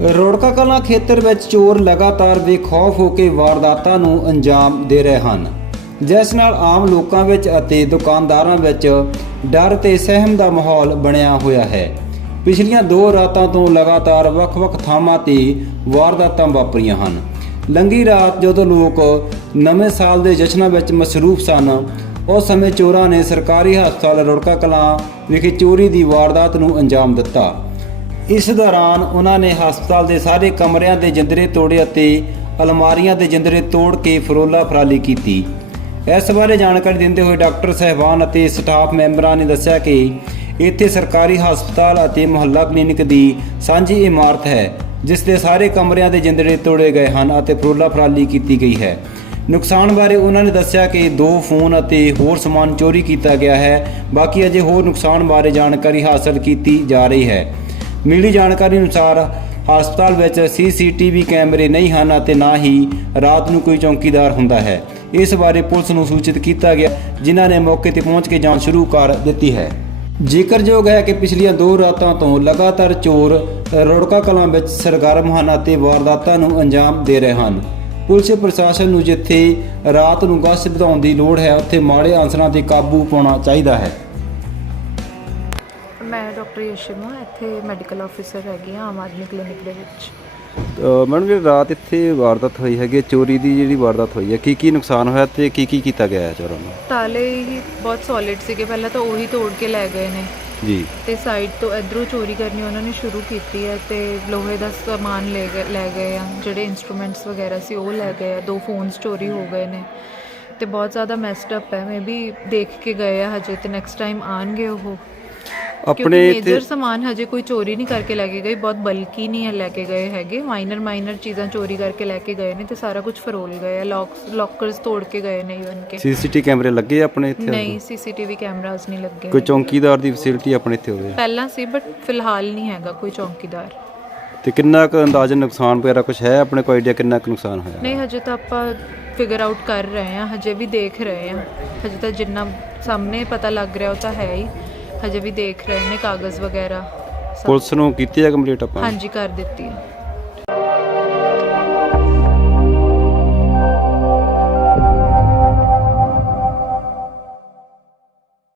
ਰੋੜਕਾ ਕਲਾਂ ਖੇਤਰ ਵਿੱਚ ਚੋਰ ਲਗਾਤਾਰ ਬੇਖੌਫ ਹੋ ਕੇ ਵਾਰਦਾਤਾਂ ਨੂੰ ਅੰਜਾਮ ਦੇ ਰਹੇ ਹਨ। ਜਿਸ ਨਾਲ ਆਮ ਲੋਕਾਂ ਵਿੱਚ ਅਤੇ ਦੁਕਾਨਦਾਰਾਂ ਵਿੱਚ ਡਰ ਤੇ ਸਹਿਮ ਦਾ ਮਾਹੌਲ ਬਣਿਆ ਹੋਇਆ ਹੈ। ਪਿਛਲੀਆਂ ਦੋ ਰਾਤਾਂ ਤੋਂ ਲਗਾਤਾਰ ਵੱਖ-ਵੱਖ ਥਾਵਾਂ ਤੇ ਵਾਰਦਾਤਾਂ ਵਾਪਰੀਆਂ ਹਨ। ਲੰਗੀ ਰਾਤ ਜਦੋਂ ਲੋਕ ਨਵੇਂ ਸਾਲ ਦੇ ਜਸ਼ਨਾਂ ਵਿੱਚ ਮਸਰੂਫ ਸਨ, ਉਸ ਸਮੇਂ ਚੋਰਾਂ ਨੇ ਸਰਕਾਰੀ ਹਸਪਤਾਲ ਰੁੜਕਾ ਕਲਾਂ ਵਿਖੇ ਚੋਰੀ ਦੀ ਵਾਰਦਾਤ ਨੂੰ ਅੰਜਾਮ ਦਿੱਤਾ। ਇਸ ਦੌਰਾਨ ਉਹਨਾਂ ਨੇ ਹਸਪਤਾਲ ਦੇ ਸਾਰੇ ਕਮਰਿਆਂ ਦੇ ਜਿੰਦਰੇ ਤੋੜੇ ਅਤੇ ਅਲਮਾਰੀਆਂ ਦੇ ਜਿੰਦਰੇ ਤੋੜ ਕੇ ਫਰੋਲਾ ਫਰਾਲੀ ਕੀਤੀ। ਇਸ ਬਾਰੇ ਜਾਣਕਾਰੀ ਦਿੰਦੇ ਹੋਏ ਡਾਕਟਰ ਸਹਿਬਾਨ ਅਤੇ ਸਟਾਫ ਮੈਂਬਰਾਂ ਨੇ ਦੱਸਿਆ ਕਿ ਇੱਥੇ ਸਰਕਾਰੀ ਹਸਪਤਾਲ ਅਤੇ ਮੁਹੱਲਾ ਕਲੀਨਿਕ ਦੀ ਸਾਂਝੀ ਇਮਾਰਤ ਹੈ, ਜਿਸ ਦੇ ਸਾਰੇ ਕਮਰਿਆਂ ਦੇ ਜਿੰਦਰੇ ਤੋੜੇ ਗਏ ਹਨ ਅਤੇ ਫਰੋਲਾ ਫਰਾਲੀ ਕੀਤੀ ਗਈ ਹੈ। ਨੁਕਸਾਨ ਬਾਰੇ ਉਹਨਾਂ ਨੇ ਦੱਸਿਆ ਕਿ ਦੋ ਫੋਨ ਅਤੇ ਹੋਰ ਸਮਾਨ ਚੋਰੀ ਕੀਤਾ ਗਿਆ ਹੈ, ਬਾਕੀ ਅਜੇ ਹੋਰ ਨੁਕਸਾਨ ਬਾਰੇ ਜਾਣਕਾਰੀ ਹਾਸਲ ਕੀਤੀ ਜਾ ਰਹੀ ਹੈ। ਮਿਲੀ ਜਾਣਕਾਰੀ ਅਨੁਸਾਰ ਹਸਪਤਾਲ ਵਿੱਚ ਸੀਸੀਟੀਵੀ ਕੈਮਰੇ ਨਹੀਂ ਹਨ ਅਤੇ ਨਾ ਹੀ ਰਾਤ ਨੂੰ ਕੋਈ ਚੌਕੀਦਾਰ ਹੁੰਦਾ ਹੈ। ਇਸ ਬਾਰੇ ਪੁਲਿਸ ਨੂੰ ਸੂਚਿਤ ਕੀਤਾ ਗਿਆ, ਜਿਨ੍ਹਾਂ ਨੇ ਮੌਕੇ ਤੇ ਪਹੁੰਚ ਕੇ ਜਾਂਚ ਸ਼ੁਰੂ ਕਰ ਦਿੱਤੀ ਹੈ। ਜ਼ਿਕਰਯੋਗ ਹੈ ਕਿ ਪਿਛਲੀਆਂ ਦੋ ਰਾਤਾਂ ਤੋਂ ਲਗਾਤਾਰ ਚੋਰ ਰੋੜਕਾ ਕਲਾਂ ਵਿੱਚ ਸਰਗਰਮ ਹਨ ਅਤੇ ਵਾਰਦਾਤਾਂ ਨੂੰ ਅੰਜਾਮ ਦੇ ਰਹੇ ਹਨ। ਪੁਲਿਸ ਪ੍ਰਸ਼ਾਸਨ ਨੂੰ ਜਿੱਥੇ ਰਾਤ ਨੂੰ ਗਸ਼ਤ ਵਧਾਉਣ ਦੀ ਲੋੜ ਹੈ, ਉੱਥੇ ਮਾੜੇ ਅਨਸਰਾਂ ਤੇ ਕਾਬੂ ਪਾਉਣਾ ਚਾਹੀਦਾ ਹੈ। ਮੈਂ ਡਾਕਟਰ ਯਸ਼ਿਮਾ ਇੱਥੇ ਮੈਡੀਕਲ ਆਫੀਸਰ ਹੈਗੀ ਹਾਂ ਆਮ ਆਦਮੀ ਕਲੀਨਿਕ ਦੇ ਵਿੱਚ। ਮੈਡਮ ਜਿਹੜੀ ਰਾਤ ਇੱਥੇ ਵਾਰਦਾਤ ਹੋਈ ਹੈਗੀ ਹੈ, ਚੋਰੀ ਦੀ ਜਿਹੜੀ ਵਾਰਦਾਤ ਹੋਈ ਹੈ ਕੀ ਕੀ ਨੁਕਸਾਨ ਹੋਇਆ ਤੇ ਕੀ ਕੀ ਕੀਤਾ ਗਿਆ ਹੈ ਚੋਰਾਂ ਨੂੰ? ਤਾਲੇ ਹੀ ਬਹੁਤ ਸੋਲਿਡ ਸੀਗੇ ਪਹਿਲਾਂ ਤਾਂ ਉਹੀ ਤੋੜ ਕੇ ਲੈ ਗਏ ਨੇ। ਜੀ। ਤੇ ਸਾਈਡ ਤੋਂ ਇਧਰੋਂ ਚੋਰੀ ਕਰਨੀ ਉਹਨਾਂ ਨੇ ਸ਼ੁਰੂ ਕੀਤੀ ਹੈ ਤੇ ਲੋਹੇ ਦਾ ਸਮਾਨ ਲੈ ਗਏ ਲੈ ਗਏ ਆ। ਜਿਹੜੇ ਇਨਸਟਰੂਮੈਂਟਸ ਵਗੈਰਾ ਸੀ ਉਹ ਲੈ ਗਏ ਆ। ਦੋ ਫੋਨਸ ਚੋਰੀ ਹੋ ਗਏ ਨੇ। ਤੇ ਬਹੁਤ ਜ਼ਿਆਦਾ ਮੈਸਡ ਅਪ ਹੈ ਮੈਂ ਵੀ ਦੇਖ ਕੇ ਗਏ ਆ ਹਜੇ ਤੇ ਨੈਕਸਟ ਟਾਈਮ ਆਣਗੇ ਉਹ। ਆਪਣੇ ਮੇਜਰ ਸਮਾਨ ਹਜੇ ਕੋਈ ਚੋਰੀ ਨਹੀਂ ਕਰਕੇ ਲੈ ਕੇ ਗਏ ਬਹੁਤ ਬਲਕੀ ਨਹੀਂ ਹੈ ਲੈ ਕੇ ਗਏ ਹੈਗੇ। ਮਾਈਨਰ ਮਾਈਨਰ ਚੀਜ਼ਾਂ ਚੋਰੀ ਕਰਕੇ ਲੈ ਕੇ ਗਏ ਨੇ ਤੇ ਸਾਰਾ ਕੁਝ ਫਰੋਲ ਗਏ ਆ। ਲੌਕਸ ਲੋਕਰਸ ਤੋੜ ਕੇ ਗਏ ਨੇ ਇਵਨ ਕੇ। ਸੀਸੀਟੀ ਕੈਮਰੇ ਲੱਗੇ ਆ ਆਪਣੇ ਇੱਥੇ ਨਹੀਂ ਸੀਸੀਟੀਵੀ ਕੈਮਰਾਸ ਨਹੀਂ ਲੱਗੇ ਕੋਈ। ਚੌਂਕੀਦਾਰ ਦੀ ਫੈਸਿਲਿਟੀ ਆਪਣੇ ਇੱਥੇ ਹੋਵੇ? ਪਹਿਲਾਂ ਸੀ ਬਟ ਫਿਲਹਾਲ ਨਹੀਂ ਹੈਗਾ ਕੋਈ ਚੌਕੀਦਾਰ। ਤੇ ਕਿੰਨਾ ਕੁ ਅੰਦਾਜ਼ਨ ਨੁਕਸਾਨ ਵਗੈਰਾ ਕੁਝ ਹੈ? ਆਪਣੇ ਕੋਈ ਆਈਡੀਆ ਕਿੰਨਾ ਕੁ ਨੁਕਸਾਨ ਹੋਇਆ? ਨਹੀਂ ਹਜੇ ਤਾਂ ਆਪਾਂ ਫਿਗਰ ਆਊਟ ਕਰ ਰਹੇ ਹਾਂ ਹਜੇ ਵੀ ਦੇਖ ਰਹੇ ਹਾਂ। ਹਜੇ ਤਾਂ ਜਿੰਨਾ ਸਾਹਮਣੇ ਪਤਾ ਲੱਗ ਰਿਹਾ ਉਹ ਤਾਂ ਹੈ ਹੀ। ਹਜੇ ਵੀ ਦੇਖ ਰਹੇ ਨੇ ਕਾਗਜ਼ ਵਗੈਰਾ ਸਭ। ਪੁਲਿਸ ਨੂੰ ਕੀਤੀ ਹੈ ਕੰਪਲੀਟ ਆਪਾਂ ਹਾਂਜੀ ਕਰ ਦਿੱਤੀ ਹੈ